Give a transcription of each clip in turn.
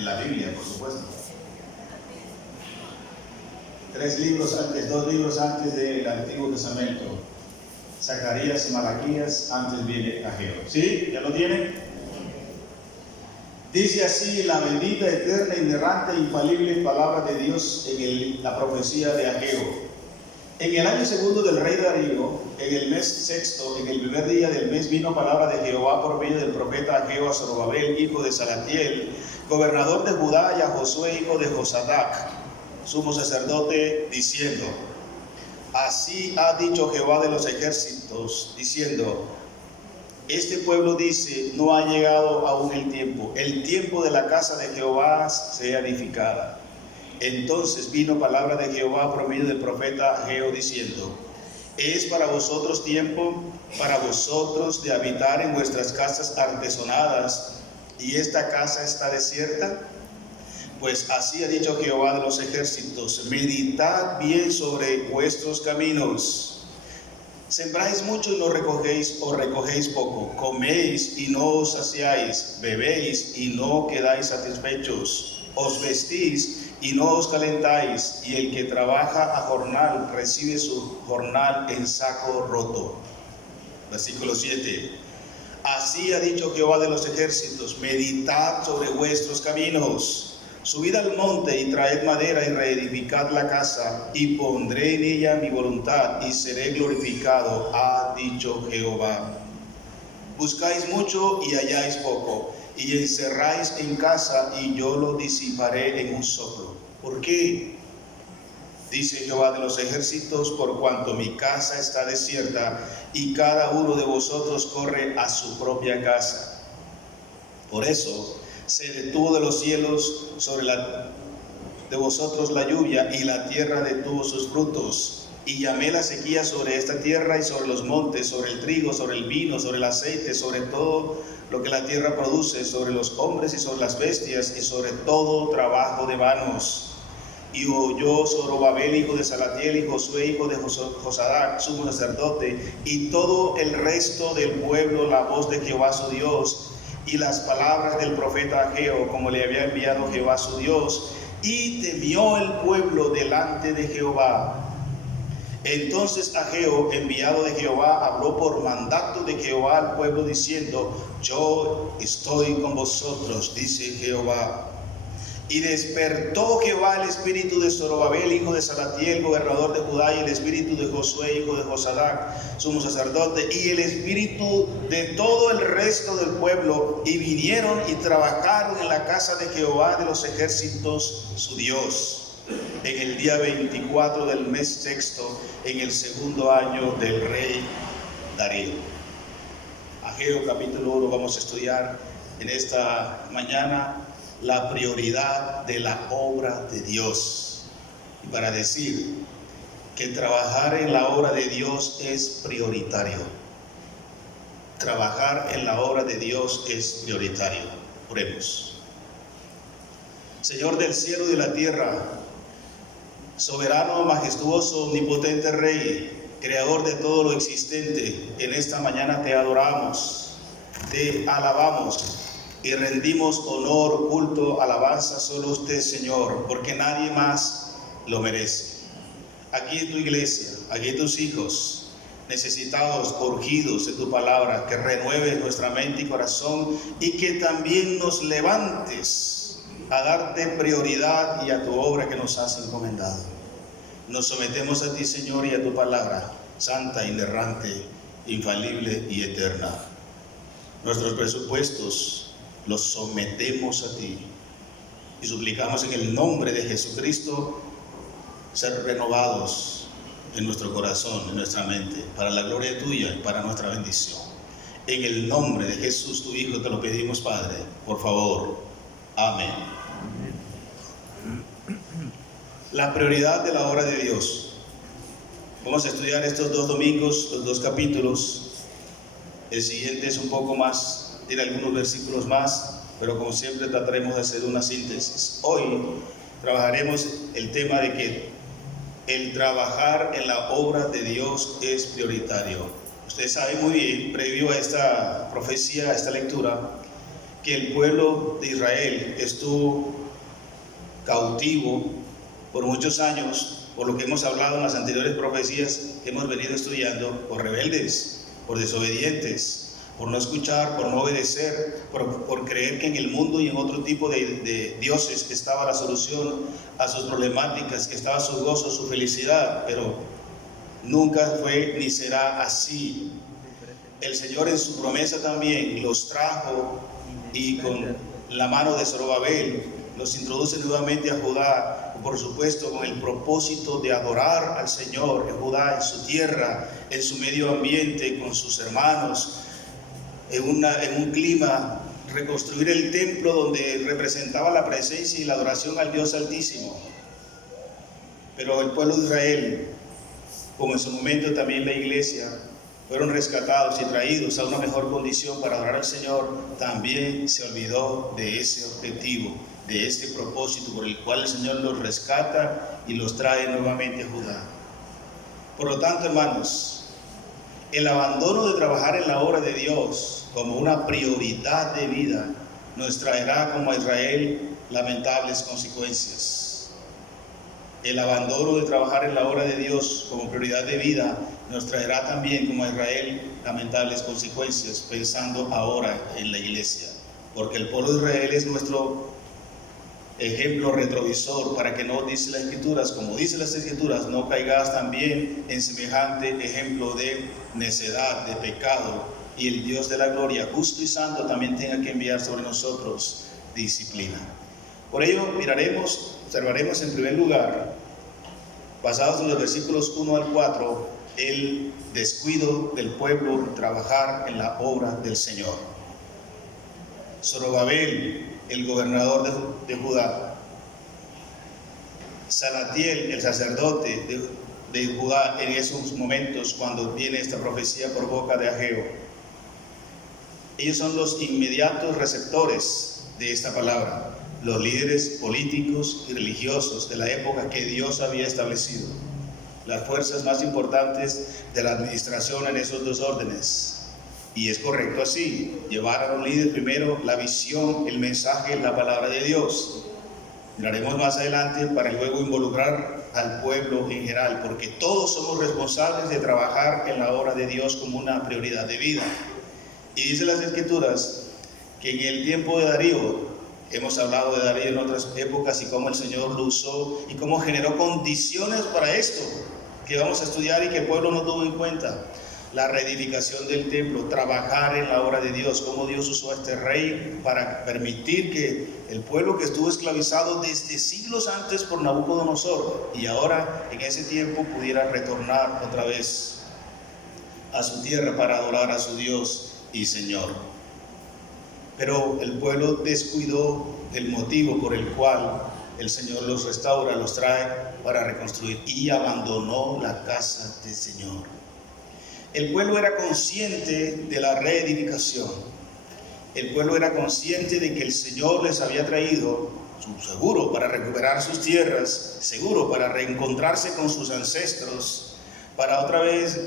en la Biblia, por supuesto. 2 libros antes del Antiguo Testamento. Zacarías y Malaquías, antes viene Ageo. ¿Sí? ¿Ya lo tienen? Dice así la bendita, eterna, inerrante, infalible palabra de Dios en la profecía de Ageo. En el año segundo del rey Darío, en el mes sexto, en el primer día del mes, vino palabra de Jehová por medio del profeta Ageo a Zorobabel, hijo de Salatiel, gobernador de Judá, y a Josué, hijo de Josadac, sumo sacerdote, diciendo: así ha dicho Jehová de los ejércitos, diciendo: este pueblo dice, no ha llegado aún el tiempo de la casa de Jehová sea edificada. Entonces vino palabra de Jehová por medio del profeta Ageo, diciendo: ¿es para vosotros tiempo, para vosotros de habitar en vuestras casas artesonadas, y esta casa está desierta? Pues así ha dicho Jehová de los ejércitos: meditad bien sobre vuestros caminos. Sembráis mucho y no recogéis, o recogéis poco. Coméis y no os saciáis. Bebéis y no quedáis satisfechos. Os vestís y no os calentáis. Y el que trabaja a jornal recibe su jornal en saco roto. Versículo 7. Así ha dicho Jehová de los ejércitos: meditad sobre vuestros caminos. Subid al monte y traed madera y reedificad la casa, y pondré en ella mi voluntad y seré glorificado, ha dicho Jehová. Buscáis mucho y halláis poco, y encerráis en casa y yo lo disiparé en un soplo. ¿Por qué? Dice Jehová de los ejércitos: por cuanto mi casa está desierta y cada uno de vosotros corre a su propia casa. Por eso se detuvo de los cielos de vosotros la lluvia, y la tierra detuvo sus frutos. Y llamé la sequía sobre esta tierra y sobre los montes, sobre el trigo, sobre el vino, sobre el aceite, sobre todo lo que la tierra produce, sobre los hombres y sobre las bestias, y sobre todo trabajo de manos. Y oyó Zorobabel, hijo de Salatiel, y Josué, hijo de Josadac, sumo sacerdote, y todo el resto del pueblo la voz de Jehová su Dios, y las palabras del profeta Ageo, como le había enviado Jehová su Dios, y temió el pueblo delante de Jehová. Entonces Ageo, enviado de Jehová, habló por mandato de Jehová al pueblo, diciendo: yo estoy con vosotros, dice Jehová. Y despertó Jehová el espíritu de Zorobabel, hijo de Salatiel, gobernador de Judá, y el espíritu de Josué, hijo de Josadac, sumo sacerdote, y el espíritu de todo el resto del pueblo, y vinieron y trabajaron en la casa de Jehová de los ejércitos, su Dios, en el día 24 del mes sexto, en el segundo año del rey Darío. Ageo capítulo 1 vamos a estudiar en esta mañana la prioridad de la obra de Dios. Y para decir que trabajar en la obra de Dios es prioritario. Trabajar en la obra de Dios es prioritario. Oremos. Señor del cielo y de la tierra, soberano, majestuoso, omnipotente Rey, creador de todo lo existente, en esta mañana te adoramos, te alabamos y rendimos honor, culto, alabanza solo a usted, Señor, porque nadie más lo merece. Aquí en tu iglesia, aquí en tus hijos, necesitados, urgidos de tu palabra, que renueves nuestra mente y corazón, y que también nos levantes a darte prioridad y a tu obra que nos has encomendado. Nos sometemos a ti, Señor, y a tu palabra, santa, inerrante, infalible y eterna. Nuestros presupuestos los sometemos a ti y suplicamos en el nombre de Jesucristo ser renovados en nuestro corazón, en nuestra mente, para la gloria tuya y para nuestra bendición. En el nombre de Jesús, tu Hijo, te lo pedimos, Padre, por favor. Amén. La prioridad de la obra de Dios. Vamos a estudiar estos 2 domingos, los 2 capítulos. El siguiente es un poco más, tiene algunos versículos más, pero como siempre trataremos de hacer una síntesis. Hoy trabajaremos el tema de que el trabajar en la obra de Dios es prioritario. Usted sabe muy bien, previo a esta profecía, a esta lectura, que el pueblo de Israel estuvo cautivo por muchos años, por lo que hemos hablado en las anteriores profecías que hemos venido estudiando, por rebeldes, por desobedientes, por no escuchar, por no obedecer, por creer que en el mundo y en otro tipo de dioses que estaba la solución a sus problemáticas, que estaba su gozo, su felicidad, pero nunca fue ni será así. El Señor en su promesa también los trajo, y con la mano de Zorobabel los introduce nuevamente a Judá, por supuesto con el propósito de adorar al Señor en Judá, en su tierra, en su medio ambiente, con sus hermanos, en un clima, reconstruir el templo donde representaba la presencia y la adoración al Dios Altísimo. Pero el pueblo de Israel, como en su momento también la iglesia, fueron rescatados y traídos a una mejor condición para adorar al Señor, también se olvidó de ese objetivo, de este propósito por el cual el Señor los rescata y los trae nuevamente a Judá. Por lo tanto, hermanos, el abandono de trabajar en la obra de Dios como una prioridad de vida nos traerá como a Israel lamentables consecuencias. El abandono de trabajar en la obra de Dios como prioridad de vida nos traerá también como a Israel lamentables consecuencias, pensando ahora en la iglesia, porque el pueblo de Israel es nuestro ejemplo retrovisor para que no, dice las Escrituras, como dice las Escrituras, no caigas también en semejante ejemplo de necedad, de pecado, y el Dios de la gloria, justo y santo, también tenga que enviar sobre nosotros disciplina. Por ello observaremos en primer lugar, basados en los versículos 1 al 4, el descuido del pueblo en trabajar en la obra del Señor. Zorobabel, el gobernador de Judá, Salatiel, el sacerdote de Judá, en esos momentos cuando viene esta profecía por boca de Ageo, ellos son los inmediatos receptores de esta palabra, los líderes políticos y religiosos de la época que Dios había establecido, las fuerzas más importantes de la administración en esos dos órdenes. Y es correcto así, llevar a los líderes primero la visión, el mensaje, la palabra de Dios. Miraremos más adelante para luego involucrar al pueblo en general, porque todos somos responsables de trabajar en la obra de Dios como una prioridad de vida. Y dice las Escrituras que en el tiempo de Darío, hemos hablado de Darío en otras épocas y cómo el Señor lo usó y cómo generó condiciones para esto, que vamos a estudiar y que el pueblo no tuvo en cuenta. La reedificación del templo, trabajar en la obra de Dios, cómo Dios usó a este rey para permitir que el pueblo que estuvo esclavizado desde siglos antes por Nabucodonosor y ahora en ese tiempo pudiera retornar otra vez a su tierra para adorar a su Dios y Señor. Pero el pueblo descuidó el motivo por el cual el Señor los restaura, los trae para reconstruir, y abandonó la casa del Señor. El pueblo era consciente de la reedificación. El pueblo era consciente de que el Señor les había traído, seguro, para recuperar sus tierras, seguro, para reencontrarse con sus ancestros, para otra vez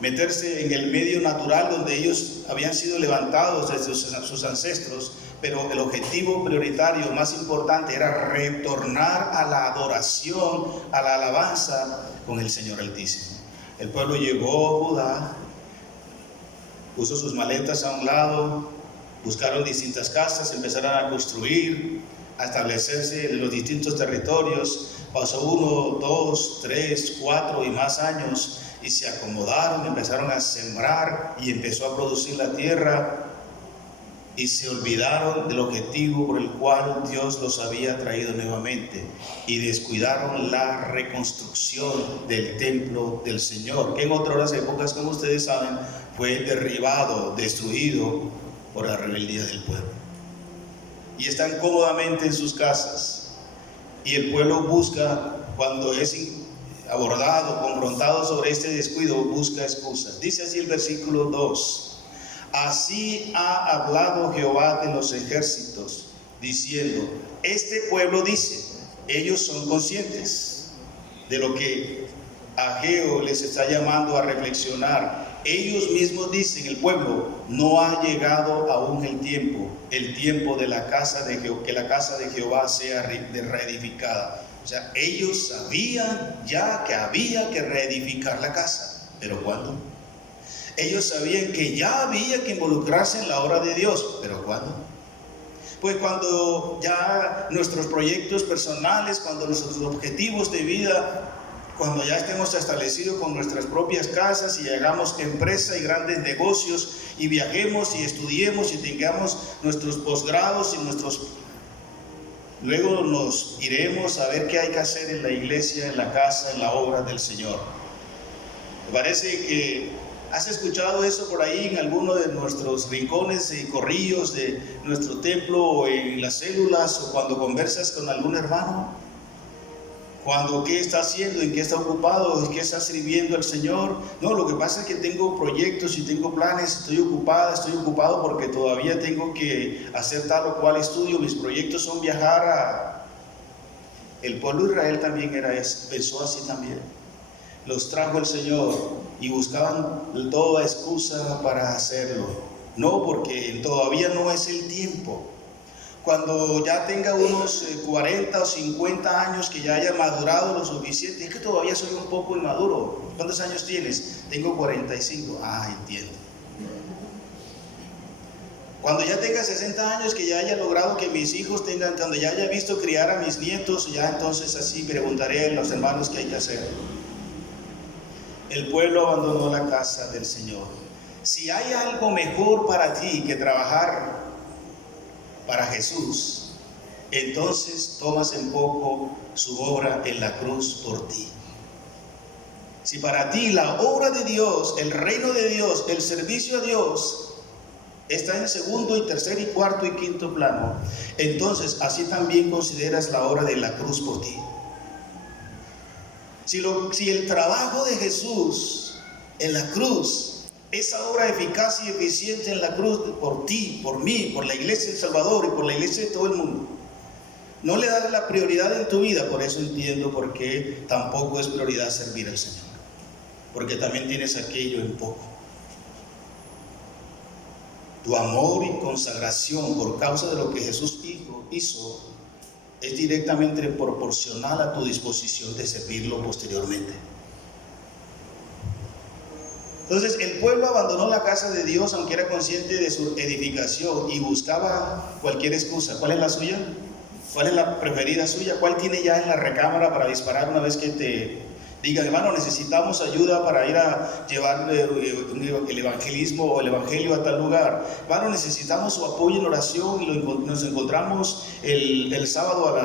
meterse en el medio natural donde ellos habían sido levantados desde sus ancestros, pero el objetivo prioritario más importante era retornar a la adoración, a la alabanza con el Señor Altísimo. El pueblo llegó a Judá, puso sus maletas a un lado, buscaron distintas casas, empezaron a construir, a establecerse en los distintos territorios. Pasó 1, 2, 3, 4 y más años y se acomodaron, empezaron a sembrar y empezó a producir la tierra, y se olvidaron del objetivo por el cual Dios los había traído nuevamente y descuidaron la reconstrucción del templo del Señor, que en otras épocas, como ustedes saben, fue derribado, destruido por la rebeldía del pueblo. Y están cómodamente en sus casas, y el pueblo busca, cuando es abordado, confrontado sobre este descuido, busca excusas. Dice así el versículo 2: así ha hablado Jehová de los ejércitos, diciendo, este pueblo dice, ellos son conscientes de lo que Ageo les está llamando a reflexionar. ellos mismos dicen, el pueblo, no ha llegado aún el tiempo de la casa de Jehová, que la casa de Jehová sea reedificada. O sea, ellos sabían ya que había que reedificar la casa, pero ¿cuándo? Ellos sabían que ya había que involucrarse en la obra de Dios, pero ¿cuándo? Pues cuando ya nuestros proyectos personales, cuando nuestros objetivos de vida, cuando ya estemos establecidos con nuestras propias casas y hagamos empresa y grandes negocios y viajemos y estudiemos y tengamos nuestros posgrados y luego nos iremos a ver qué hay que hacer en la iglesia, en la casa, en la obra del Señor. Me parece que has escuchado eso por ahí en alguno de nuestros rincones y corrillos de nuestro templo, o en las células, o cuando conversas con algún hermano. Cuando, ¿qué está haciendo? ¿En qué está ocupado? ¿En qué está sirviendo al Señor? No, lo que pasa es que tengo proyectos y tengo planes, estoy ocupado porque todavía tengo que hacer tal o cual estudio. Mis proyectos son viajar a... El pueblo de Israel también pensó así también. Los trajo el Señor y buscaban toda excusa para hacerlo. No, porque todavía no es el tiempo. Cuando ya tenga unos 40 o 50 años, que ya haya madurado lo suficiente. Es que todavía soy un poco inmaduro. ¿Cuántos años tienes? Tengo 45. Ah, entiendo. Cuando ya tenga 60 años, que ya haya logrado que mis hijos tengan, cuando ya haya visto criar a mis nietos, ya entonces así preguntaré a los hermanos qué hay que hacer. El pueblo abandonó la casa del Señor. Si hay algo mejor para ti que trabajar para Jesús, entonces tomas en poco su obra en la cruz por ti. Si para ti la obra de Dios, el reino de Dios, el servicio a Dios está en segundo y tercer y cuarto y quinto plano, entonces así también consideras la obra de la cruz por ti. Si el trabajo de Jesús en la cruz, esa obra eficaz y eficiente en la cruz por ti, por mí, por la iglesia del Salvador y por la iglesia de todo el mundo, no le das la prioridad en tu vida, por eso entiendo por qué tampoco es prioridad servir al Señor, porque también tienes aquello en poco. Tu amor y consagración por causa de lo que Jesús hizo es directamente proporcional a tu disposición de servirlo posteriormente. Entonces el pueblo abandonó la casa de Dios, aunque era consciente de su edificación, y buscaba cualquier excusa. ¿Cuál es la suya? ¿Cuál es la preferida suya? ¿Cuál tiene ya en la recámara para disparar una vez que te diga, hermano, necesitamos ayuda para ir a llevar el evangelismo o el evangelio a tal lugar? Hermano, necesitamos su apoyo en oración y nos encontramos el sábado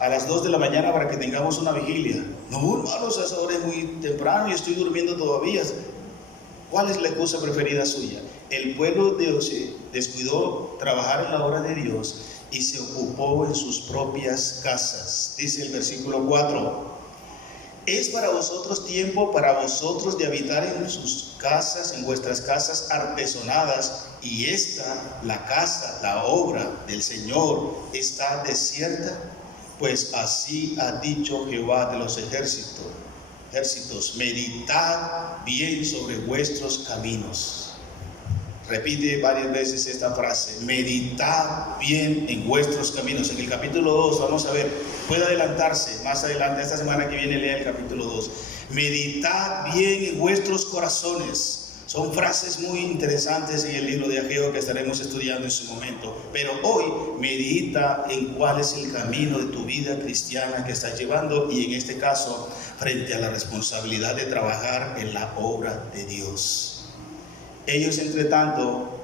a las 2 de la mañana para que tengamos una vigilia. No, hermanos, a esa hora es muy temprano y estoy durmiendo todavía. ¿Cuál es la excusa preferida suya? El pueblo de Dios descuidó trabajar en la obra de Dios y se ocupó en sus propias casas. Dice el versículo 4: es para vosotros tiempo, para vosotros de habitar en sus casas, en vuestras casas artesonadas, y esta, la casa, la obra del Señor, está desierta. Pues así ha dicho Jehová de los ejércitos, meditad bien sobre vuestros caminos. Repite varias veces esta frase: meditad bien en vuestros caminos. En el capítulo 2, vamos a ver, puede adelantarse más adelante, esta semana que viene lea el capítulo 2. Meditad bien en vuestros corazones. Son frases muy interesantes en el libro de Ageo que estaremos estudiando en su momento. Pero hoy medita en cuál es el camino de tu vida cristiana que estás llevando, y en este caso frente a la responsabilidad de trabajar en la obra de Dios. Ellos, entre tanto,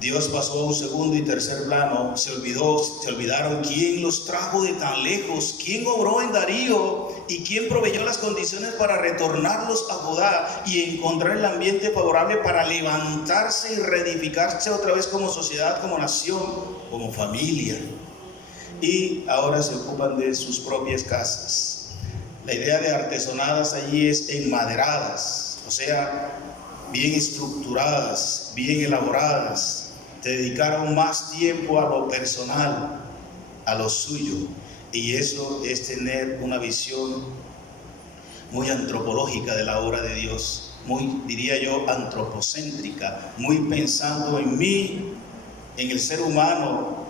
Dios pasó a un segundo y tercer plano. Se olvidaron quién los trajo de tan lejos, quién obró en Darío y quién proveyó las condiciones para retornarlos a Judá y encontrar el ambiente favorable para levantarse y reedificarse otra vez como sociedad, como nación, como familia. Y ahora se ocupan de sus propias casas. La idea de artesonadas allí es enmaderadas, o sea, bien estructuradas, bien elaboradas. Te dedicaron más tiempo a lo personal, a lo suyo, y eso es tener una visión muy antropológica de la obra de Dios. muy, diría yo, antropocéntrica, muy pensando en mí, en el ser humano,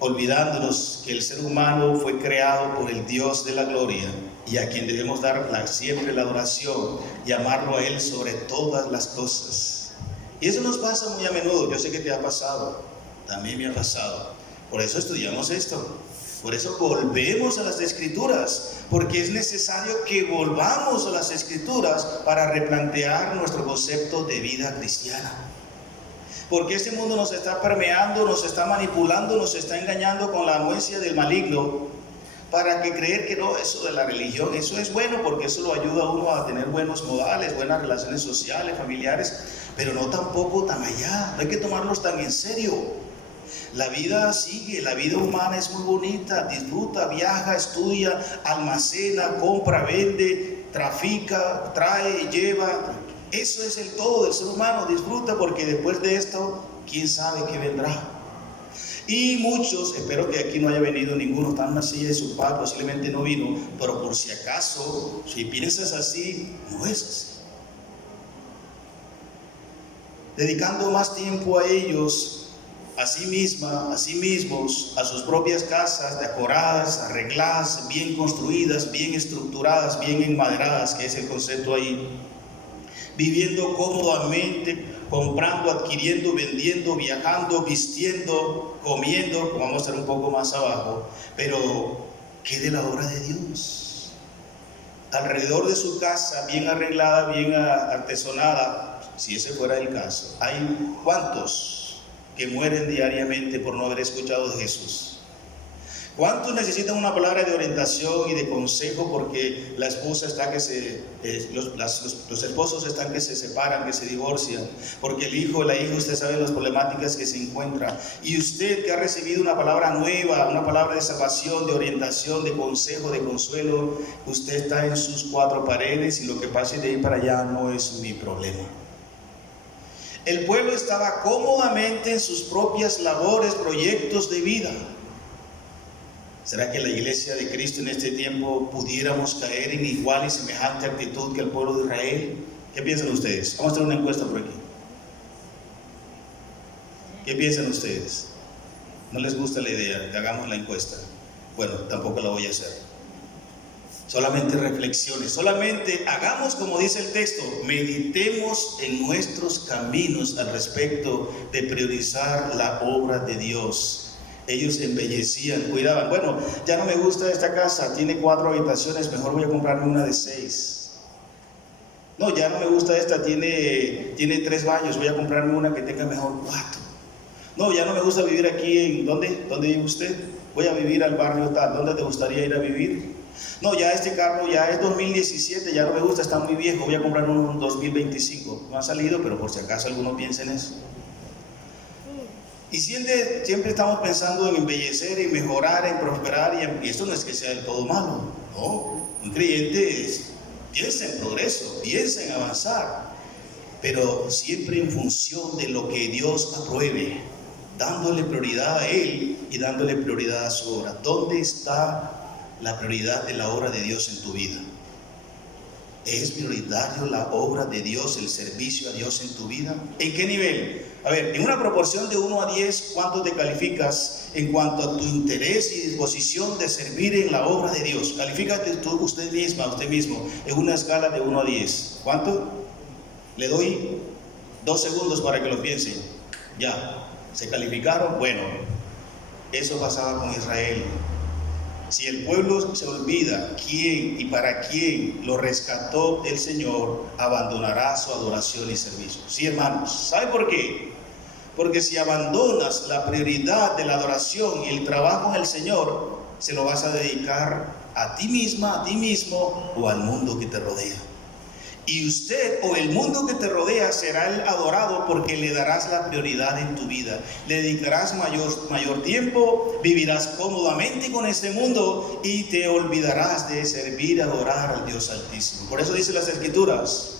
olvidándonos que el ser humano fue creado por el Dios de la gloria y a quien debemos dar siempre la adoración y amarlo a Él sobre todas las cosas. Y eso nos pasa muy a menudo. Yo sé que te ha pasado, también me ha pasado. Por eso estudiamos esto, por eso volvemos a las Escrituras, porque es necesario que volvamos a las Escrituras para replantear nuestro concepto de vida cristiana. Porque este mundo nos está permeando, nos está manipulando, nos está engañando con la anuencia del maligno para que creer que no, eso de la religión, eso es bueno porque eso lo ayuda a uno a tener buenos modales, buenas relaciones sociales, familiares, pero no tampoco tan allá, no hay que tomarlos tan en serio. La vida sigue, la vida humana es muy bonita, disfruta, viaja, estudia, almacena, compra, vende, trafica, trae, lleva. Eso es el todo del ser humano, disfruta porque después de esto, quién sabe qué vendrá. Y muchos, espero que aquí no haya venido ninguno, está en una silla de su padre, posiblemente no vino, pero por si acaso, si piensas así, no es así. Dedicando más tiempo a ellos, a sí misma, a sí mismos, a sus propias casas, decoradas, arregladas, bien construidas, bien estructuradas, bien enmaderadas, que es el concepto ahí. Viviendo cómodamente, comprando, adquiriendo, vendiendo, viajando, vistiendo, comiendo, como vamos a estar un poco más abajo, pero ¿qué de la obra de Dios? Alrededor de su casa, bien arreglada, bien artesonada, si ese fuera el caso, hay ¿cuántos que mueren diariamente por no haber escuchado de Jesús? ¿Cuántos necesitan una palabra de orientación y de consejo porque la esposa está que los esposos están que se separan, que se divorcian, porque el hijo, la hija, usted sabe las problemáticas que se encuentran, y usted que ha recibido una palabra nueva, una palabra de salvación, de orientación, de consejo, de consuelo, usted está en sus cuatro paredes y lo que pase de ahí para allá no es mi problema. El pueblo estaba cómodamente en sus propias labores, proyectos de vida. ¿Será que la iglesia de Cristo en este tiempo pudiéramos caer en igual y semejante actitud que el pueblo de Israel? ¿Qué piensan ustedes? Vamos a hacer una encuesta por aquí. ¿Qué piensan ustedes? ¿No les gusta la idea que hagamos la encuesta? Bueno, tampoco la voy a hacer. Solamente reflexiones, solamente hagamos como dice el texto, meditemos en nuestros caminos al respecto de priorizar la obra de Dios. Ellos embellecían, cuidaban. Bueno, ya no me gusta esta casa, tiene 4 habitaciones, mejor voy a comprarme una de 6. No, ya no me gusta esta, tiene 3 baños, voy a comprarme una que tenga mejor 4. No, ya no me gusta vivir aquí en, ¿dónde vive usted? Voy a vivir al barrio tal, ¿dónde te gustaría ir a vivir? No, ya este carro ya es 2017, ya no me gusta, está muy viejo, voy a comprar un 2025. No ha salido, pero por si acaso alguno piensa en eso. Y siempre estamos pensando en embellecer, en mejorar, en prosperar, y esto no es que sea del todo malo, no. Un creyente piensa en progreso, piensa en avanzar, pero siempre en función de lo que Dios apruebe, dándole prioridad a Él y dándole prioridad a su obra. ¿Dónde está la prioridad de la obra de Dios en tu vida? ¿Es prioritario la obra de Dios, el servicio a Dios en tu vida? ¿En qué nivel? A ver, en una proporción de 1 a 10, ¿cuánto te calificas en cuanto a tu interés y disposición de servir en la obra de Dios? Califícate tú, usted mismo, en una escala de 1 a 10. ¿Cuánto? Le doy 2 segundos para que lo piensen. Ya, ¿se calificaron? Bueno, eso pasaba con Israel. Si el pueblo se olvida quién y para quién lo rescató el Señor, abandonará su adoración y servicio. Sí, hermanos, ¿sabe por qué? Porque si abandonas la prioridad de la adoración y el trabajo en el Señor, se lo vas a dedicar a ti misma, a ti mismo o al mundo que te rodea. Y usted o el mundo que te rodea será el adorado porque le darás la prioridad en tu vida. Le dedicarás mayor tiempo, vivirás cómodamente con este mundo y te olvidarás de servir, adorar al Dios Altísimo. Por eso dice las Escrituras,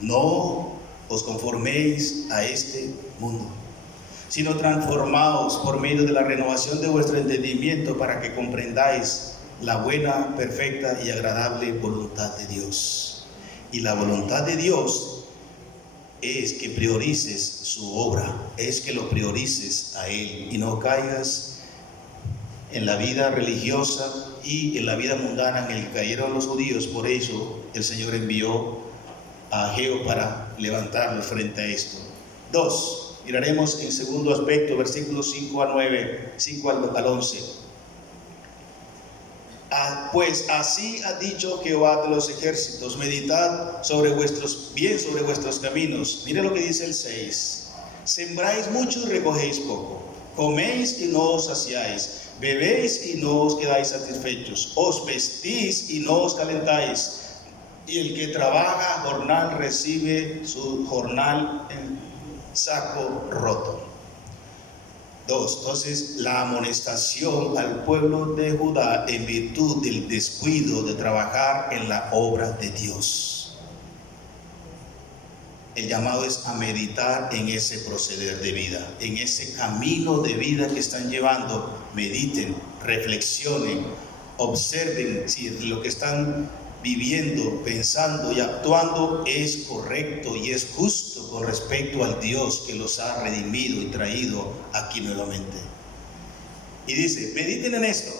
no os conforméis a este mundo, sino transformaos por medio de la renovación de vuestro entendimiento para que comprendáis la buena, perfecta y agradable voluntad de Dios. Y la voluntad de Dios es que priorices su obra, es que lo priorices a Él y no caigas en la vida religiosa y en la vida mundana en el que cayeron los judíos. Por eso el Señor envió a Ageo para levantarlo frente a esto. 2. Miraremos en segundo aspecto, versículos 5 al 11. Pues así ha dicho Jehová de los ejércitos: meditad sobre vuestros caminos. Mire lo que dice el 6. Sembráis mucho y recogéis poco, coméis y no os saciáis, bebéis y no os quedáis satisfechos, os vestís y no os calentáis, y el que trabaja jornal recibe su jornal en saco roto. 2. Entonces, la amonestación al pueblo de Judá en virtud del descuido de trabajar en la obra de Dios. El llamado es a meditar en ese proceder de vida, en ese camino de vida que están llevando. Mediten, reflexionen, observen si lo que están viviendo, pensando y actuando es correcto y es justo con respecto al Dios que los ha redimido y traído aquí nuevamente. Y dice, mediten en esto,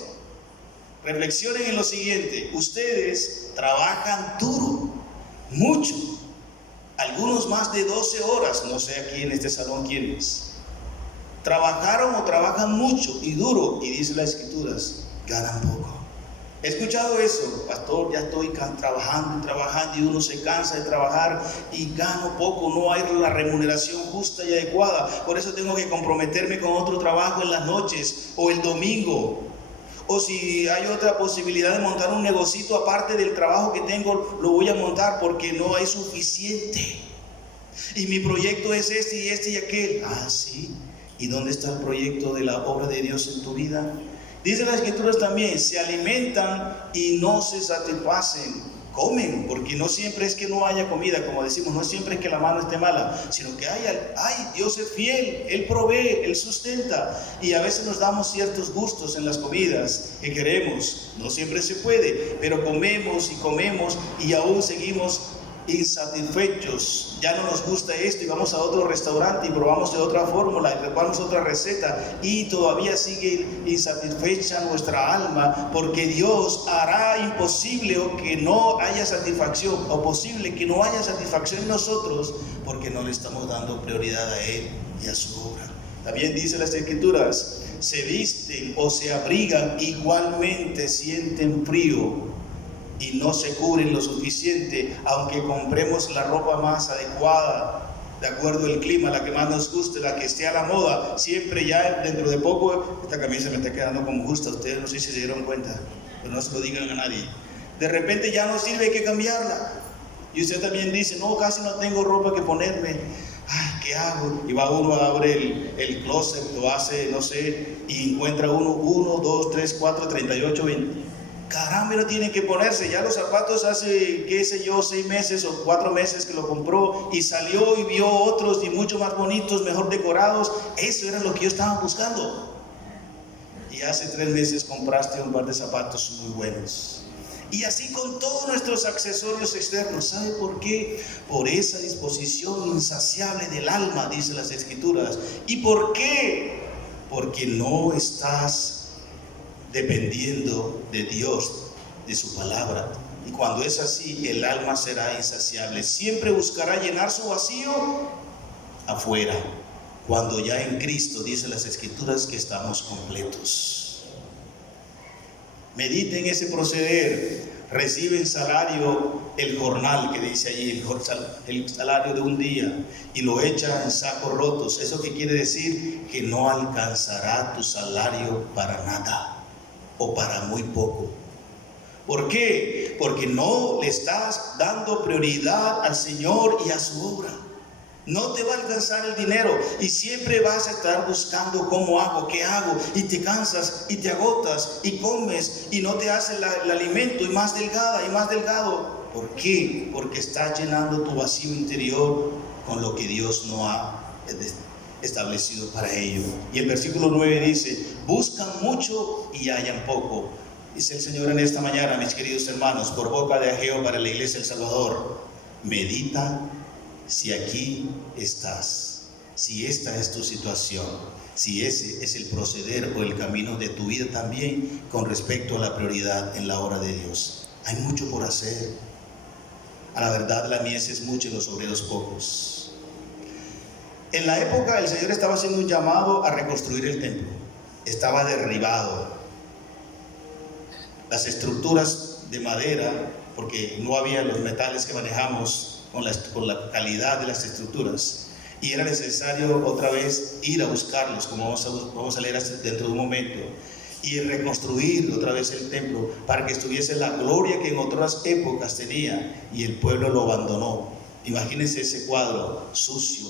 reflexionen en lo siguiente: ustedes trabajan duro, mucho, algunos más de 12 horas, no sé aquí en este salón quiénes, trabajaron o trabajan mucho y duro, y dice las Escrituras, ganan poco. He escuchado eso: pastor, ya estoy trabajando y uno se cansa de trabajar y gano poco, no hay la remuneración justa y adecuada, por eso tengo que comprometerme con otro trabajo en las noches o el domingo, o si hay otra posibilidad de montar un negocito aparte del trabajo que tengo, lo voy a montar porque no hay suficiente, y mi proyecto es este y aquel. Ah, sí, ¿y dónde está el proyecto de la obra de Dios en tu vida? Dice las Escrituras también: se alimentan y no se satisfacen, comen, porque no siempre es que no haya comida, como decimos, no siempre es que la mano esté mala, sino que Dios es fiel, Él provee, Él sustenta, y a veces nos damos ciertos gustos en las comidas que queremos, no siempre se puede, pero comemos y aún seguimos insatisfechos. Ya no nos gusta esto y vamos a otro restaurante y probamos de otra fórmula y probamos otra receta y todavía sigue insatisfecha nuestra alma, porque Dios hará imposible o que no haya satisfacción, o posible que no haya satisfacción en nosotros, porque no le estamos dando prioridad a Él y a su obra. También dice las Escrituras: se visten o se abrigan, igualmente sienten frío y no se cubren lo suficiente, aunque compremos la ropa más adecuada, de acuerdo al clima, la que más nos guste, la que esté a la moda. Siempre ya dentro de poco, esta camisa me está quedando como justa, ustedes no sé si se dieron cuenta, pero no se lo digan a nadie. De repente ya no sirve, hay que cambiarla. Y usted también dice: no, casi no tengo ropa que ponerme. Ay, ¿qué hago? Y va uno, abre el closet, lo hace, no sé, y encuentra 1, 2, 3, 4, 38, 20. Caramba, no tiene que ponerse ya los zapatos hace, qué sé yo, 6 meses o 4 meses que lo compró, y salió y vio otros y mucho más bonitos, mejor decorados. Eso era lo que yo estaba buscando. Y hace 3 meses compraste un par de zapatos muy buenos. Y así con todos nuestros accesorios externos. ¿Sabe por qué? Por esa disposición insaciable del alma, dice las Escrituras. ¿Y por qué? Porque no estás dependiendo de Dios, de su palabra. Y cuando es así, el alma será insaciable. Siempre buscará llenar su vacío afuera, cuando ya en Cristo, dice las Escrituras, que estamos completos. Mediten ese proceder. Reciben salario, el jornal que dice allí, el salario de un día, y lo echa en sacos rotos. ¿Eso qué quiere decir? Que no alcanzará tu salario para nada, o para muy poco. ¿Por qué? Porque no le estás dando prioridad al Señor y a su obra. No te va a alcanzar el dinero y siempre vas a estar buscando cómo hago, qué hago, y te cansas y te agotas y comes y no te hace el alimento, y más delgada y más delgado. ¿Por qué? Porque estás llenando tu vacío interior con lo que Dios no ha establecido para ello. Y el versículo 9 dice: buscan mucho y hallan poco. Dice el Señor en esta mañana, mis queridos hermanos, por boca de Ageo para la Iglesia del Salvador: medita si aquí estás, si esta es tu situación, si ese es el proceder o el camino de tu vida también con respecto a la prioridad en la obra de Dios. Hay mucho por hacer. A la verdad, la mies es mucha y los obreros pocos. En la época el Señor estaba haciendo un llamado a reconstruir el templo. Estaba derribado. Las estructuras de madera, porque no había los metales que manejamos con la calidad de las estructuras, y era necesario otra vez ir a buscarlos, como vamos a leer dentro de un momento, y reconstruir otra vez el templo para que estuviese la gloria que en otras épocas tenía, y el pueblo lo abandonó. Imagínense ese cuadro sucio,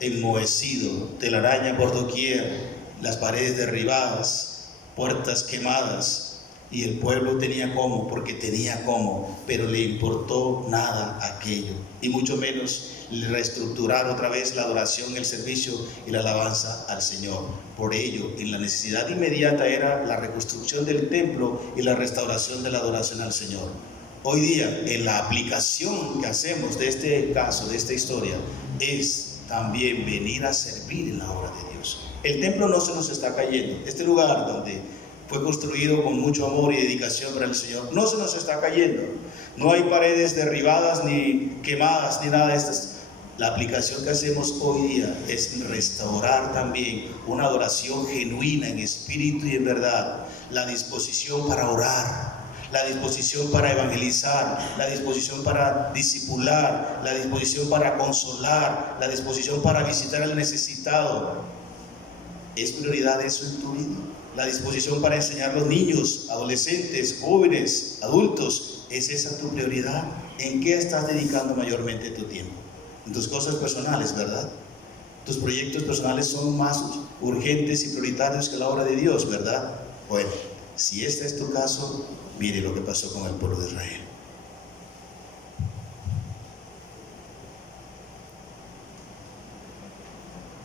enmohecido, telaraña por doquier, las paredes derribadas, puertas quemadas, y el pueblo tenía cómo, porque tenía cómo, pero le importó nada aquello, y mucho menos reestructurar otra vez la adoración, el servicio y la alabanza al Señor. Por ello, en la necesidad inmediata era la reconstrucción del templo y la restauración de la adoración al Señor. Hoy día, en la aplicación que hacemos de este caso, de esta historia, es también venir a servir en la obra de Dios. El templo no se nos está cayendo. Este lugar donde fue construido con mucho amor y dedicación para el Señor, no se nos está cayendo. No hay paredes derribadas ni quemadas ni nada de estas. La aplicación que hacemos hoy día es restaurar también una adoración genuina en espíritu y en verdad, la disposición para orar, la disposición para evangelizar, la disposición para discipular, la disposición para consolar, la disposición para visitar al necesitado. ¿Es prioridad eso en tu vida? La disposición para enseñar a los niños, adolescentes, jóvenes, adultos, ¿es esa tu prioridad? ¿En qué estás dedicando mayormente tu tiempo? En tus cosas personales, ¿verdad? Tus proyectos personales son más urgentes y prioritarios que la obra de Dios, ¿verdad? Bueno, si este es tu caso, mire lo que pasó con el pueblo de Israel.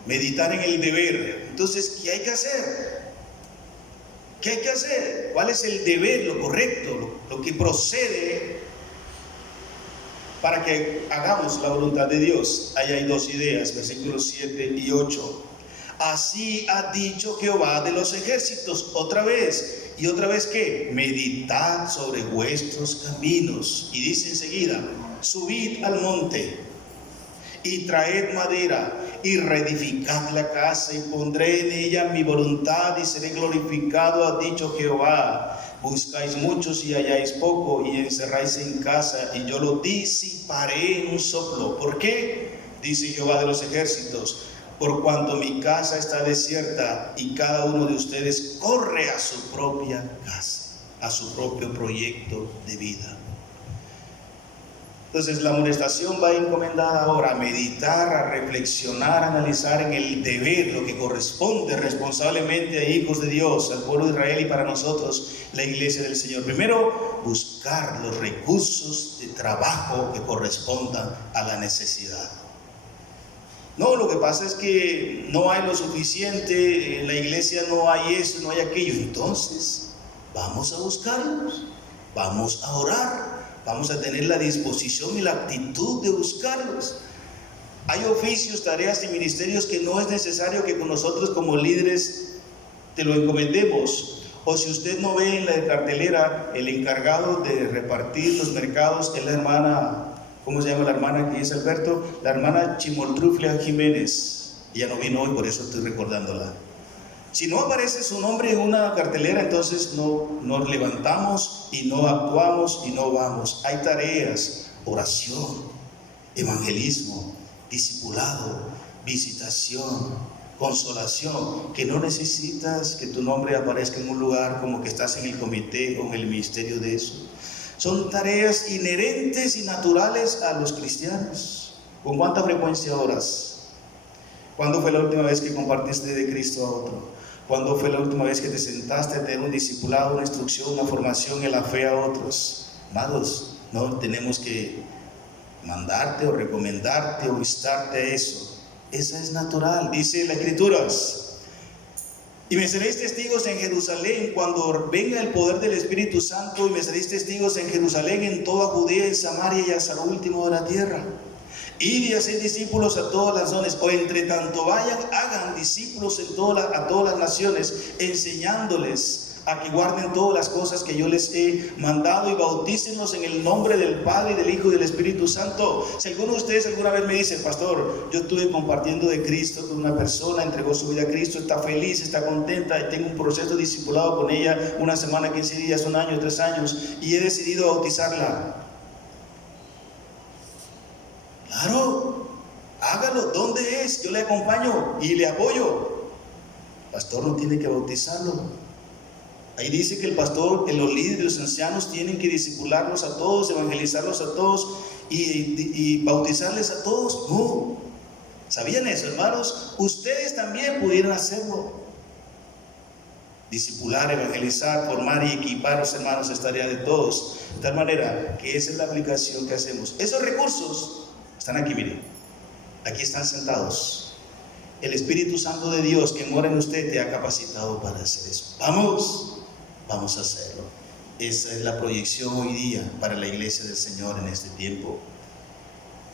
Meditar en el deber. Entonces, ¿qué hay que hacer? ¿Qué hay que hacer? ¿Cuál es el deber, lo correcto, lo que procede para que hagamos la voluntad de Dios? Ahí hay dos ideas, versículos 7 y 8. Así ha dicho Jehová de los ejércitos, otra vez. ¿Y otra vez qué? Meditad sobre vuestros caminos. Y dice enseguida, subid al monte y traed madera y reedificad la casa y pondré en ella mi voluntad y seré glorificado, ha dicho Jehová. Buscáis muchos y halláis poco, y encerráis en casa, y yo lo disiparé en un soplo. ¿Por qué? Dice Jehová de los ejércitos, por cuanto mi casa está desierta y cada uno de ustedes corre a su propia casa, a su propio proyecto de vida. Entonces la amonestación va encomendada ahora a meditar, a reflexionar, a analizar en el deber, lo que corresponde responsablemente a hijos de Dios, al pueblo de Israel y para nosotros, la iglesia del Señor. Primero, buscar los recursos de trabajo que correspondan a la necesidad. No, lo que pasa es que no hay lo suficiente, en la iglesia no hay eso, no hay aquello. Entonces, vamos a buscarlos, vamos a orar. Vamos a tener la disposición y la actitud de buscarlos. Hay oficios, tareas y ministerios que no es necesario que con nosotros como líderes te lo encomendemos. O si usted no ve en la cartelera, el encargado de repartir los mercados es la hermana, ¿cómo se llama la hermana que es Alberto? La hermana Chimoltrufia Jiménez. Ella no vino hoy, por eso estoy recordándola. Si no aparece su nombre en una cartelera, entonces no nos levantamos y no actuamos y no vamos. Hay tareas, oración, evangelismo, discipulado, visitación, consolación, que no necesitas que tu nombre aparezca en un lugar como que estás en el comité o en el ministerio de eso. Son tareas inherentes y naturales a los cristianos. ¿Con cuánta frecuencia oras? ¿Cuándo fue la última vez que compartiste de Cristo a otro? ¿Cuándo fue la última vez que te sentaste a tener un discipulado, una instrucción, una formación en la fe a otros? Amados, no tenemos que mandarte o recomendarte o instarte a eso. Esa es natural, dice las Escrituras. Y me seréis testigos en Jerusalén cuando venga el poder del Espíritu Santo, y me seréis testigos en Jerusalén, en toda Judea y Samaria y hasta lo último de la tierra. id y haced discípulos a todas las naciones, o entre tanto vayan, hagan discípulos a todas las naciones, enseñándoles a que guarden todas las cosas que yo les he mandado, y bautícenlos en el nombre del Padre, y del Hijo y del Espíritu Santo. Si alguno de ustedes alguna vez me dice: pastor, yo estuve compartiendo de Cristo con una persona, entregó su vida a Cristo, está feliz, está contenta, y tengo un proceso de discipulado con ella, una semana, 15 días, un año, 3 años, y he decidido bautizarla. Claro, hágalo. ¿Dónde es? Yo le acompaño y le apoyo. Pastor, no tiene que bautizarlo. Ahí dice que el pastor, que los líderes, los ancianos tienen que discipularlos a todos, evangelizarlos a todos y bautizarles a todos. No. ¿Sabían eso, hermanos? Ustedes también pudieran hacerlo. Discipular, evangelizar, formar y equipar a los hermanos es tarea de todos. De tal manera que esa es la aplicación que hacemos. Esos recursos están aquí, miren. Aquí están sentados. El Espíritu Santo de Dios que mora en usted te ha capacitado para hacer eso. Vamos a hacerlo. Esa es la proyección hoy día para la iglesia del Señor en este tiempo.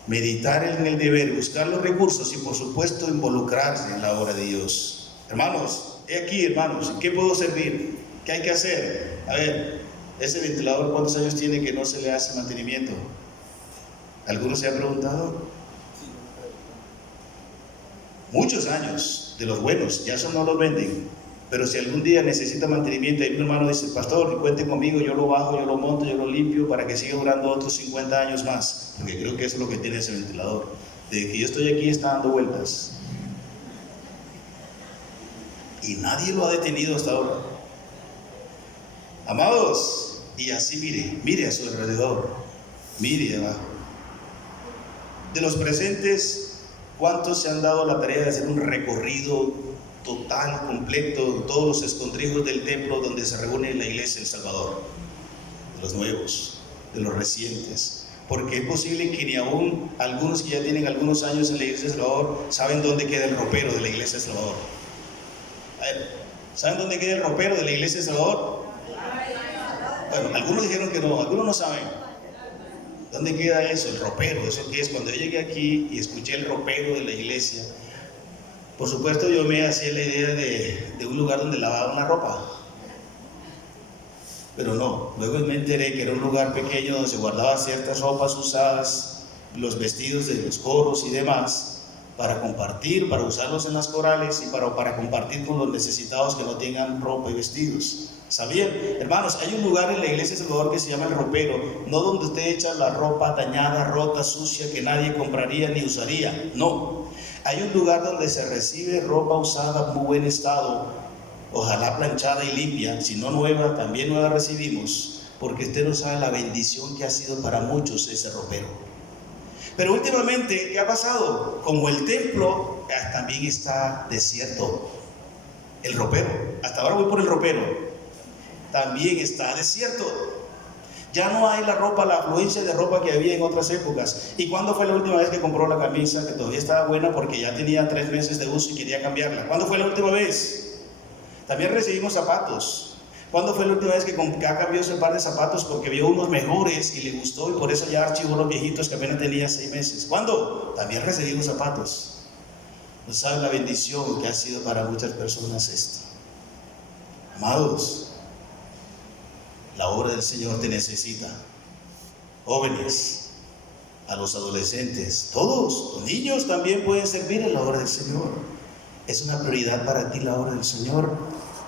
Meditar en el deber, buscar los recursos y por supuesto involucrarse en la obra de Dios. Hermanos, he aquí, hermanos, ¿en qué puedo servir? ¿Qué hay que hacer? A ver, ese ventilador, ¿cuántos años tiene que no se le hace mantenimiento? ¿Alguno se ha preguntado? Muchos años, de los buenos, ya eso no los venden. Pero si algún día necesita mantenimiento, y mi hermano dice: pastor, cuente conmigo, yo lo bajo, yo lo monto, yo lo limpio para que siga durando otros 50 años más, porque creo que eso es lo que tiene ese ventilador. Desde que yo estoy aquí está dando vueltas y nadie lo ha detenido hasta ahora. Amados, y así mire a su alrededor, mire abajo. De los presentes, ¿cuántos se han dado la tarea de hacer un recorrido total, completo, todos los escondrijos del templo donde se reúne la iglesia del Salvador? De los nuevos, de los recientes, porque es posible que ni aún algunos que ya tienen algunos años en la iglesia del Salvador saben dónde queda el ropero de la iglesia del Salvador. A ver, ¿saben dónde queda el ropero de la iglesia del Salvador? Bueno, algunos dijeron que no, algunos no saben. ¿Dónde queda eso? El ropero. ¿Eso qué es? Cuando yo llegué aquí y escuché el ropero de la iglesia, por supuesto yo me hacía la idea de un lugar donde lavaban la ropa, pero no. Luego me enteré que era un lugar pequeño donde se guardaban ciertas ropas usadas, los vestidos de los coros y demás, para compartir, para usarlos en las corales y para compartir con los necesitados que no tengan ropa y vestidos. ¿Sabían? Hermanos, hay un lugar en la iglesia de Salvador que se llama el ropero, no donde usted echa la ropa dañada, rota, sucia, que nadie compraría ni usaría. No. Hay un lugar donde se recibe ropa usada, muy buen estado, ojalá planchada y limpia, si no nueva, también nueva recibimos, porque usted no sabe la bendición que ha sido para muchos ese ropero. Pero últimamente, ¿qué ha pasado? Como el templo también está desierto, el ropero, hasta ahora voy por el ropero, también está desierto. Ya no hay la ropa, la afluencia de ropa que había en otras épocas. ¿Y cuándo fue la última vez que compró la camisa que todavía estaba buena porque ya tenía 3 meses de uso y quería cambiarla? ¿Cuándo fue la última vez? También recibimos zapatos. ¿Cuándo fue la última vez que cambió ese par de zapatos porque vio unos mejores y le gustó y por eso ya archivó los viejitos que apenas tenía 6 meses? ¿Cuándo? También recibimos zapatos. No saben la bendición que ha sido para muchas personas esto. Amados, la obra del Señor te necesita. Jóvenes, a los adolescentes, todos, los niños también pueden servir en la obra del Señor. Es una prioridad para ti la obra del Señor.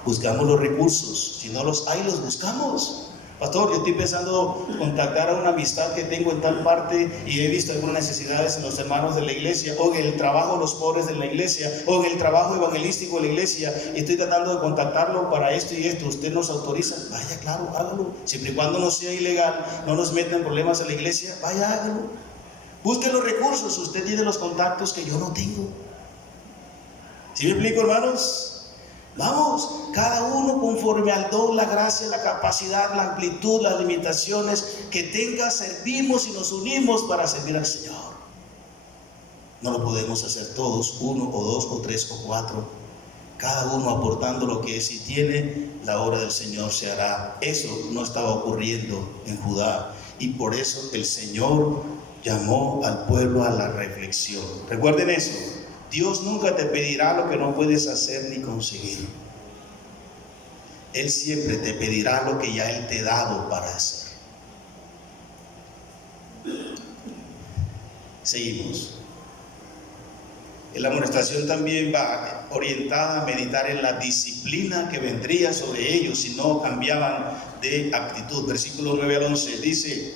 Buscamos los recursos, si no los hay, los buscamos. Pastor, yo estoy pensando contactar a una amistad que tengo en tal parte y he visto algunas necesidades en los hermanos de la iglesia, o en el trabajo de los pobres de la iglesia, o en el trabajo evangelístico de la iglesia, y estoy tratando de contactarlo para esto y esto. ¿Usted nos autoriza? Vaya, claro, hágalo. Siempre y cuando no sea ilegal, no nos metan problemas en la iglesia, vaya, hágalo. Busque los recursos, usted tiene los contactos que yo no tengo. ¿Sí me explico, hermanos? Vamos, cada uno conforme al don, la gracia, la capacidad, la amplitud, las limitaciones que tenga, servimos y nos unimos para servir al Señor. No lo podemos hacer todos, 1 o 2 o 3 o 4, cada uno aportando lo que es y tiene, la obra del Señor se hará. Eso no estaba ocurriendo en Judá y por eso el Señor llamó al pueblo a la reflexión. Recuerden eso, Dios nunca te pedirá lo que no puedes hacer ni conseguir. Él siempre te pedirá lo que ya Él te ha dado para hacer. Seguimos. La amonestación también va orientada a meditar en la disciplina que vendría sobre ellos si no cambiaban de actitud. Versículo 9 al 11 dice: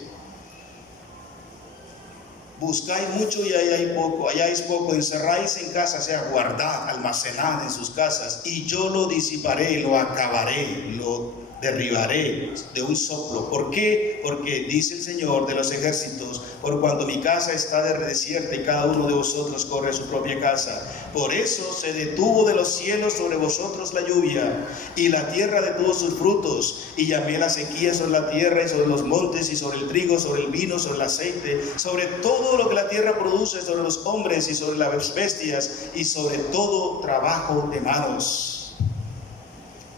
buscáis mucho y halláis poco, encerráis en casa, sea, guardad, almacenad en sus casas, y yo lo disiparé, lo acabaré, lo derribaré de un soplo. ¿Por qué? Porque dice el Señor de los ejércitos: por cuanto mi casa está desierta y cada uno de vosotros corre a su propia casa. Por eso se detuvo de los cielos sobre vosotros la lluvia, y la tierra detuvo sus frutos, y llamé la sequía sobre la tierra y sobre los montes, y sobre el trigo, sobre el vino, sobre el aceite, sobre todo lo que la tierra produce, sobre los hombres y sobre las bestias, y sobre todo trabajo de manos.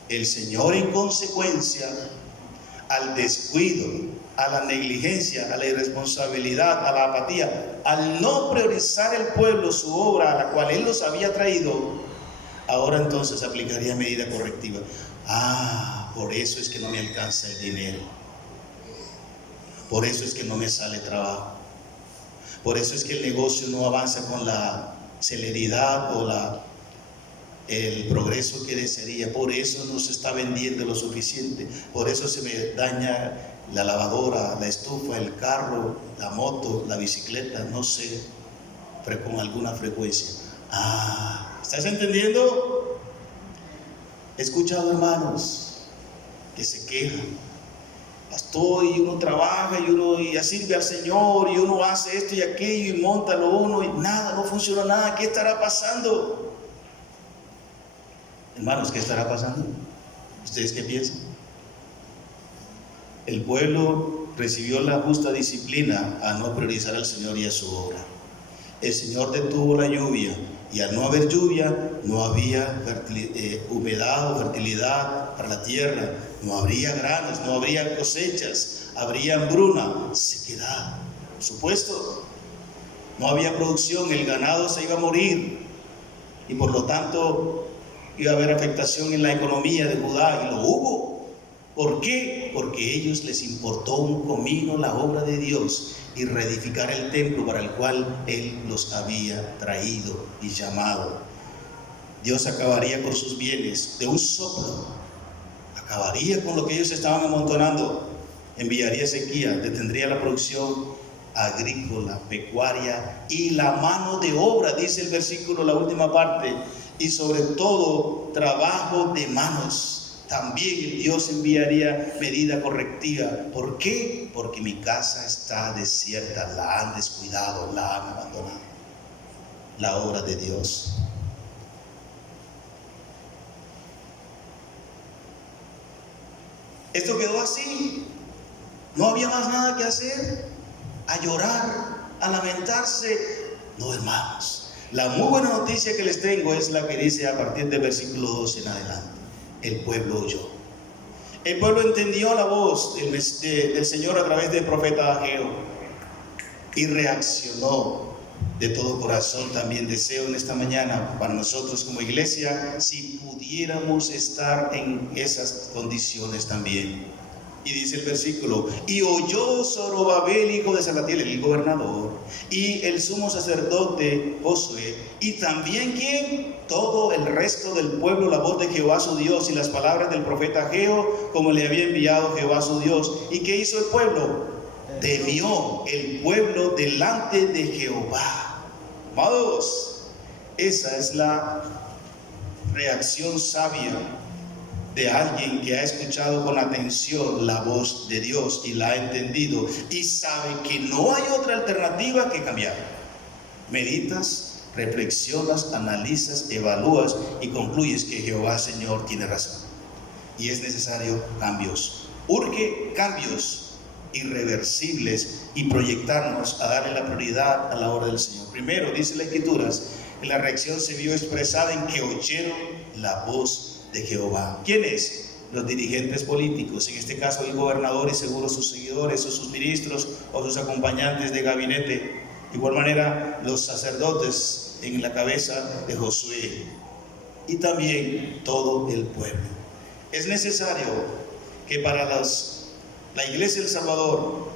El Señor, en consecuencia, al descuido, a la negligencia, a la irresponsabilidad, a la apatía, al no priorizar el pueblo su obra a la cual Él los había traído, ahora entonces aplicaría medida correctiva. Por eso es que no me alcanza el dinero. Por eso es que no me sale trabajo. Por eso es que el negocio no avanza con la celeridad o el progreso que desearía. Por eso no se está vendiendo lo suficiente. Por eso se me daña la lavadora, la estufa, el carro, la moto, la bicicleta, no sé, pero con alguna frecuencia. ¿Estás entendiendo? He escuchado hermanos que se quejan: pastor, y uno trabaja y uno ya sirve al Señor y uno hace esto y aquello y monta lo uno y nada, no funciona nada. ¿Qué estará pasando? Hermanos, ¿qué estará pasando? ¿Ustedes qué piensan? El pueblo recibió la justa disciplina a no priorizar al Señor y a su obra. El Señor detuvo la lluvia, y al no haber lluvia, no había humedad o fertilidad para la tierra, no habría granos, no habría cosechas, habría hambruna, sequedad, por supuesto. No había producción, el ganado se iba a morir, y por lo tanto iba a haber afectación en la economía de Judá, y lo hubo. ¿Por qué? Porque a ellos les importó un comino la obra de Dios y reedificar el templo para el cual Él los había traído y llamado. Dios acabaría con sus bienes de un soplo, acabaría con lo que ellos estaban amontonando, enviaría sequía, detendría la producción agrícola, pecuaria y la mano de obra, dice el versículo, la última parte, y sobre todo trabajo de manos. También Dios enviaría medida correctiva. ¿Por qué? Porque mi casa está desierta, la han descuidado, la han abandonado. La obra de Dios. Esto quedó así. No había más nada que hacer. A llorar, a lamentarse. No, hermanos. La muy buena noticia que les tengo es la que dice a partir del versículo 12 en adelante. El pueblo oyó. El pueblo entendió la voz del Señor a través del profeta Ageo y reaccionó de todo corazón. También deseo en esta mañana para nosotros como iglesia, si pudiéramos estar en esas condiciones también. Y dice el versículo: y oyó Zorobabel, hijo de Salatiel, el gobernador, y el sumo sacerdote Josué, y también ¿quién? Todo el resto del pueblo, la voz de Jehová su Dios y las palabras del profeta Ageo, como le había enviado Jehová su Dios. ¿Y qué hizo el pueblo? Temió el pueblo delante de Jehová. Amados, esa es la reacción sabia de alguien que ha escuchado con atención la voz de Dios y la ha entendido y sabe que no hay otra alternativa que cambiar. Meditas, reflexionas, analizas, evalúas y concluyes que Jehová Señor tiene razón y es necesario cambios. Urge cambios irreversibles y proyectarnos a darle la prioridad a la obra del Señor. Primero, dice la Escritura, que la reacción se vio expresada en que oyeron la voz de Jehová. ¿Quién es? los dirigentes políticos, en este caso el gobernador y seguro sus seguidores o sus ministros o sus acompañantes de gabinete. De igual manera los sacerdotes en la cabeza de Josué y también todo el pueblo. Es necesario que para la Iglesia del Salvador,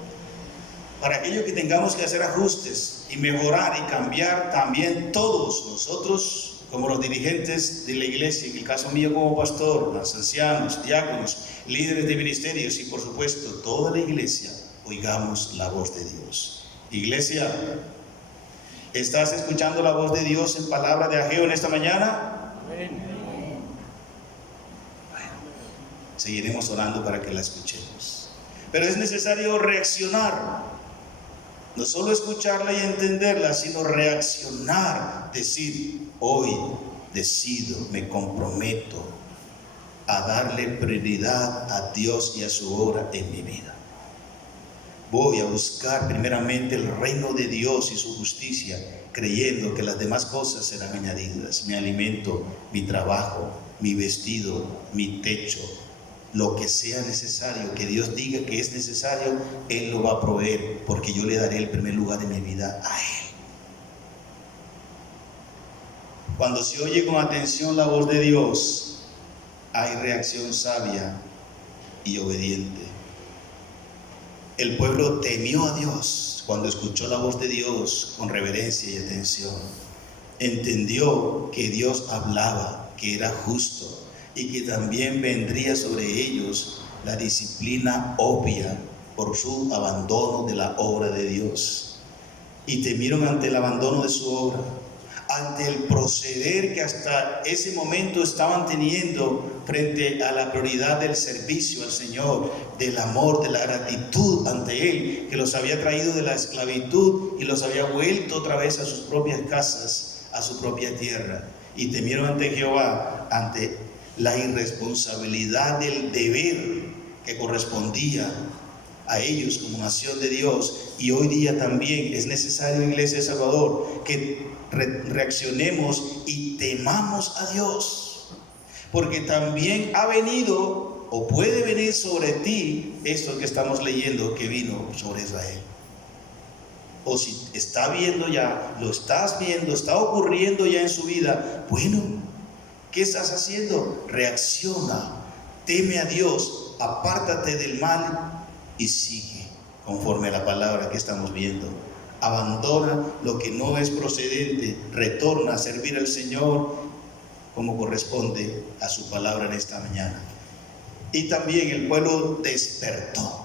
para aquello que tengamos que hacer ajustes y mejorar y cambiar, también todos nosotros como los dirigentes de la iglesia, en el caso mío como pastor, los ancianos, diáconos, líderes de ministerios y por supuesto toda la iglesia, oigamos la voz de Dios. Iglesia, ¿estás escuchando la voz de Dios en palabra de Ageo en esta mañana? Amén. Bueno, seguiremos orando para que la escuchemos. Pero es necesario reaccionar. No solo escucharla y entenderla, sino reaccionar, decir, hoy decido, me comprometo a darle prioridad a Dios y a su obra en mi vida. Voy a buscar primeramente el reino de Dios y su justicia, creyendo que las demás cosas serán añadidas. Mi alimento, mi trabajo, mi vestido, mi techo, lo que sea necesario, que Dios diga que es necesario, Él lo va a proveer, porque yo le daré el primer lugar de mi vida a Él. Cuando se oye con atención la voz de Dios, hay reacción sabia y obediente. El pueblo temió a Dios cuando escuchó la voz de Dios con reverencia y atención. Entendió que Dios hablaba, que era justo, y que también vendría sobre ellos la disciplina obvia por su abandono de la obra de Dios. Y temieron ante el abandono de su obra, ante el proceder que hasta ese momento estaban teniendo frente a la prioridad del servicio al Señor, del amor, de la gratitud ante Él, que los había traído de la esclavitud y los había vuelto otra vez a sus propias casas, a su propia tierra. Y temieron ante Jehová, ante la irresponsabilidad del deber que correspondía a ellos como nación de Dios. Y hoy día también es necesario, Iglesia de Salvador, que reaccionemos y temamos a Dios, porque también ha venido o puede venir sobre ti esto que estamos leyendo que vino sobre Israel. O si está viendo ya, lo estás viendo, está ocurriendo ya en su vida, bueno, ¿qué estás haciendo? Reacciona, teme a Dios, apártate del mal y sigue conforme a la palabra que estamos viendo. Abandona lo que no es procedente, retorna a servir al Señor como corresponde a su palabra en esta mañana. Y también el pueblo despertó.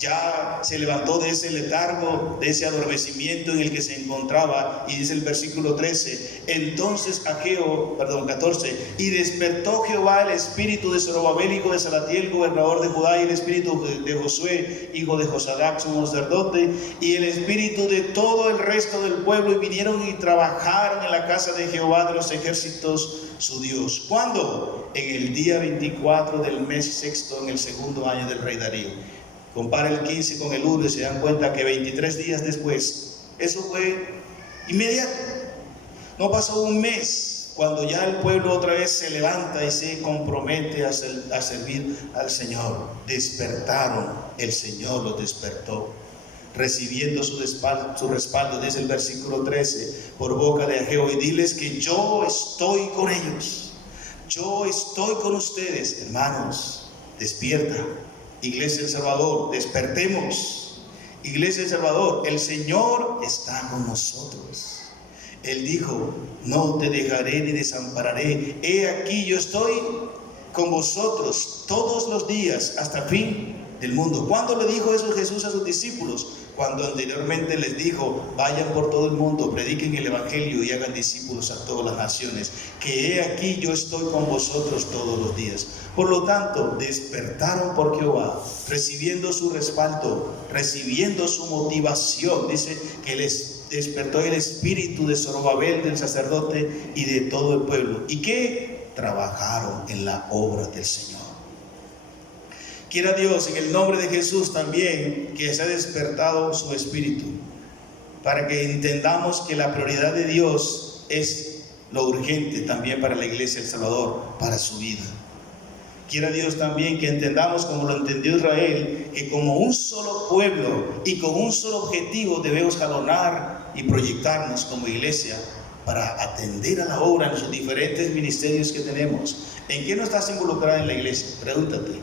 Ya se levantó de ese letargo, de ese adormecimiento en el que se encontraba, y dice el versículo 13, entonces 14, y despertó Jehová el espíritu de Zorobabel, hijo de Salatiel, gobernador de Judá, y el espíritu de Josué, hijo de Josadac, sumo sacerdote, y el espíritu de todo el resto del pueblo, y vinieron y trabajaron en la casa de Jehová de los ejércitos, su Dios. ¿Cuándo? En el día 24 del mes sexto, en el segundo año del rey Darío. Compara el 15 con el 1 y se dan cuenta que 23 días después, eso fue inmediato. No pasó un mes cuando ya el pueblo otra vez se levanta y se compromete a servir al Señor. Despertaron, el Señor los despertó, recibiendo su respaldo, dice el versículo 13, por boca de Ageo, y diles que yo estoy con ellos, yo estoy con ustedes, hermanos, despierta. Iglesia del Salvador, despertemos. Iglesia del Salvador, el Señor está con nosotros. Él dijo, no te dejaré ni desampararé. He aquí yo estoy con vosotros todos los días hasta el fin del mundo. ¿Cuándo le dijo eso Jesús a sus discípulos? Cuando anteriormente les dijo, vayan por todo el mundo, prediquen el evangelio y hagan discípulos a todas las naciones, que he aquí yo estoy con vosotros todos los días. Por lo tanto, despertaron por Jehová, recibiendo su respaldo, recibiendo su motivación. Dice que les despertó el espíritu de Zorobabel, del sacerdote, y de todo el pueblo. ¿Y qué? Trabajaron en la obra del Señor. Quiera Dios, en el nombre de Jesús también, que se ha despertado su espíritu, para que entendamos que la prioridad de Dios es lo urgente también para la Iglesia del Salvador, para su vida. Quiera Dios también que entendamos, como lo entendió Israel, que como un solo pueblo y con un solo objetivo debemos jalonar y proyectarnos como iglesia para atender a la obra en los diferentes ministerios que tenemos. ¿En qué no estás involucrada en la iglesia? Pregúntate.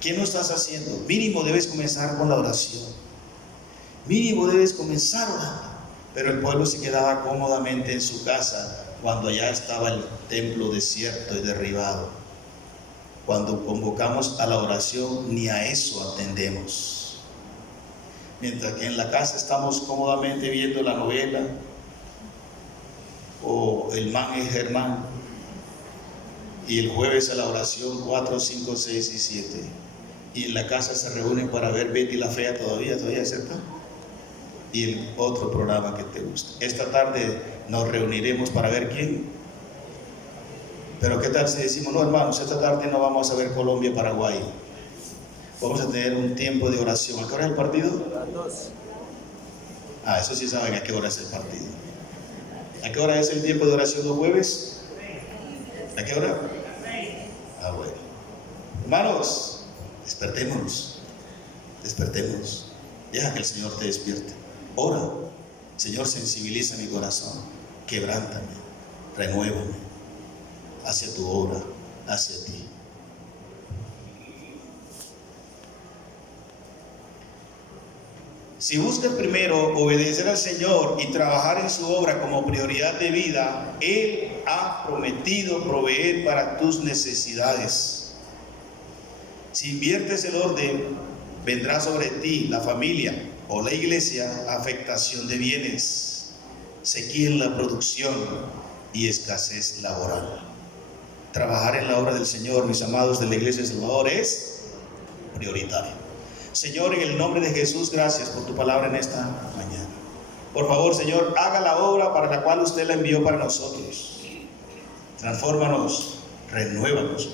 ¿Qué no estás haciendo? Mínimo debes comenzar con la oración. Mínimo debes comenzar orando. Pero el pueblo se quedaba cómodamente en su casa cuando allá estaba el templo desierto y derribado. Cuando convocamos a la oración, ni a eso atendemos. Mientras que en la casa estamos cómodamente viendo la novela, o el man es Germán, y el jueves a la oración 4, 5, 6 y 7. Y en la casa se reúnen para ver Betty la Fea todavía es cierto. Y el otro programa que te gusta. Esta tarde nos reuniremos para ver quién. Pero qué tal si decimos, no hermanos, esta tarde no vamos a ver Colombia-Paraguay. Vamos a tener un tiempo de oración. ¿A qué hora es el partido? A las 2. Ah, eso sí saben a qué hora es el partido. ¿A qué hora es el tiempo de oración los jueves? ¿A qué hora? Ah, bueno. Hermanos, despertémonos. Despertémonos. Deja que el Señor te despierte. Ora. Señor, sensibiliza mi corazón. Quebrántame. Renuévame hacia tu obra, hacia ti. Si buscas primero obedecer al Señor y trabajar en su obra como prioridad de vida, Él ha prometido proveer para tus necesidades. Si inviertes el orden, vendrá sobre ti, la familia o la iglesia, afectación de bienes, sequía en la producción y escasez laboral. Trabajar en la obra del Señor, mis amados de la Iglesia de Salvador, es prioritario. Señor, en el nombre de Jesús, gracias por tu palabra en esta mañana. Por favor, Señor, haga la obra para la cual usted la envió para nosotros. Transfórmanos, renuévanos.